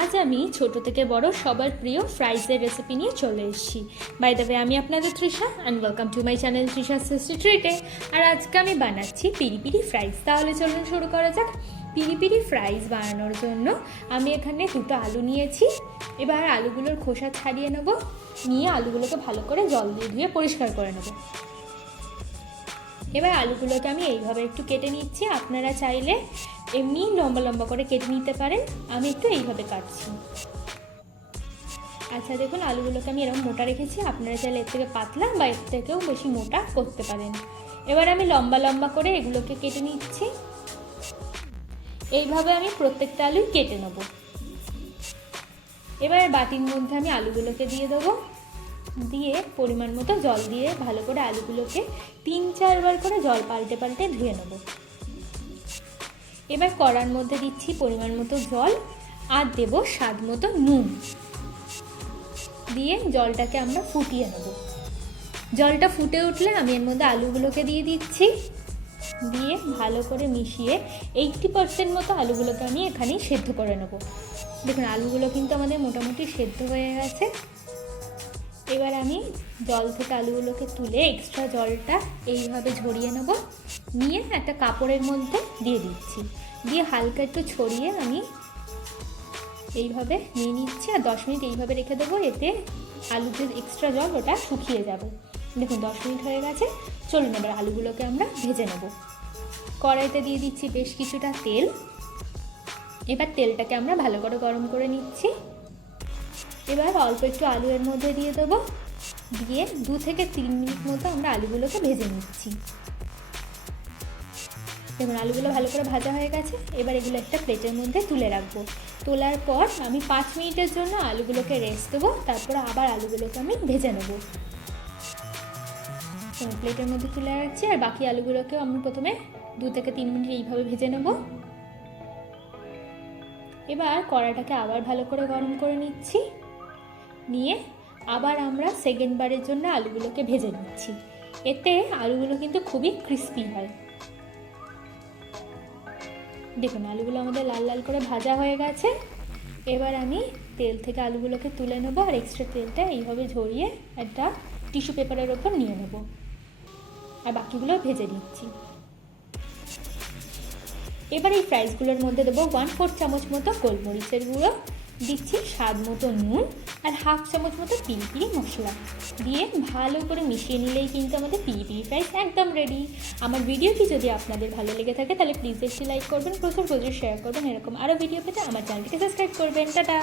আজ আমি ছোট থেকে বড় সবার প্রিয় ফ্রাইজের রেসিপি নিয়ে চলে এসেছি। বাই দ্য ওয়ে, আমি আপনাদের Trisha and welcome to my channel Trisha tasty ট্রিটে। আর আজকে আমি বানাচ্ছি পিরি পিরি ফ্রাইজ। তাহলে চলুন শুরু করা যাক। পিরি পিরি ফ্রাইজ বানানোর জন্য আমি এখানে দুটো আলু নিয়েছি। এবার আলুগুলোর খোসা ছাড়িয়ে নেব, নিয়ে আলুগুলোকে ভালো করে জল দিয়ে ধুয়ে পরিষ্কার করে নেব। এবার আলুগুলোকে আমি এইভাবে একটু কেটে নিচ্ছি। আপনারা চাইলে এমনি লম্বা লম্বা করে কেটে নিতে পারেন, আমি একটু এইভাবে কাটছি। আচ্ছা দেখুন, আলুগুলোকে আমি এরকম মোটা রেখেছি, আপনারা চাইলে এর থেকে পাতলা বা এর থেকেও বেশি মোটা করতে পারেন। এবার আমি লম্বা লম্বা করে এগুলোকে কেটে নিচ্ছি। এইভাবে আমি প্রত্যেকটা আলুই কেটে নেব। এবার বাটির মধ্যে আমি আলুগুলোকে দিয়ে দেবো, দিয়ে পরিমাণ মতো জল দিয়ে ভালো করে আলুগুলোকে 3-4 বার করে জল পাল্টে পাল্টে ধুয়ে নেব। এবার কড়ার মধ্যে দিচ্ছি পরিমাণ মতো জল আর দেব স্বাদ মতো নুন, দিয়ে জলটাকে আমরা ফুটিয়ে নেব। জলটা ফুটে উঠলে আমি এর মধ্যে আলুগুলোকে দিয়ে দিচ্ছি, দিয়ে ভালো করে মিশিয়ে 80% মতো আলুগুলোকে আমি এখানেই সেদ্ধ করে নেব। দেখুন আলুগুলো কিন্তু আমাদের মোটামুটি সেদ্ধ হয়ে গেছে। এবার আমি জল থেকে আলুগুলোকে তুলে এক্সট্রা জলটা এইভাবে ঝরিয়ে নেব, নিয়ে একটা কাপড়ের মধ্যে দিয়ে দিচ্ছি, দিয়ে হালকা একটু ছড়িয়ে আমি এইভাবে নিয়ে নিচ্ছি। আর 10 মিনিট এইভাবে রেখে দেবো, এতে আলুর যে এক্সট্রা জল ওটা শুকিয়ে যাবে। দেখুন 10 মিনিট হয়ে গেছে। চলুন এবার আলুগুলোকে আমরা ভেজে নেব। কড়াইতে দিয়ে দিচ্ছি বেশ কিছুটা তেল। এবার তেলটাকে আমরা ভালো করে গরম করে নিচ্ছি। এবার অল্প একটু আলু এর মধ্যে দিয়ে দেবো, দিয়ে 2 থেকে 3 মিনিট মতো আমরা আলুগুলোকে ভেজে নিচ্ছি। দেখুন আলুগুলো ভালো করে ভাজা হয়ে গেছে। এবার এগুলো একটা প্লেটের মধ্যে তুলে রাখবো। তোলার পর আমি 5 মিনিটের জন্য আলুগুলোকে রেস্ট দেবো, তারপর আবার আলুগুলোকে আমি ভেজে নেবো। প্লেটের মধ্যে তুলে রাখছি, আর বাকি আলুগুলোকেও আমি প্রথমে 2 থেকে 3 মিনিট এইভাবে ভেজে নেব। এবার কড়াটাকে আবার ভালো করে গরম করে নিচ্ছি, নিয়ে আবার আমরা সেকেন্ড বারের জন্য আলুগুলোকে ভেজে নিচ্ছি। এতে আলুগুলো কিন্তু খুবই ক্রিস্পি হয়। দেখুন আলুগুলো আমাদের লাল লাল করে ভাজা হয়ে গেছে। এবার আমি তেল থেকে আলুগুলোকে তুলে নেব, আর এক্সট্রা তেলটা এইভাবে ঝরিয়ে একটা টিস্যু পেপারের ওপর নিয়ে নেব, আর বাকিগুলো ভেজে নিচ্ছি। এবার এই ফ্রাইজগুলোর মধ্যে দেবো 1/4 চামচ মতো গোলমরিচের গুঁড়ো, দিচ্ছি স্বাদ মতো নুন, আর 1/2 চামচ মতো পিরি পিরি মশলা, দিয়ে ভালো করে মিশিয়ে নিলেই কিন্তু আমাদের পিরি পিরি ফ্রাইজ একদম রেডি। আমার ভিডিওটি যদি আপনাদের ভালো লেগে থাকে তাহলে প্লিজ একটি লাইক করবেন, প্রচুর শেয়ার করবেন। এরকম আরও ভিডিও পেতে আমার চ্যানেলটিকে সাবস্ক্রাইব করবেন। টাটা।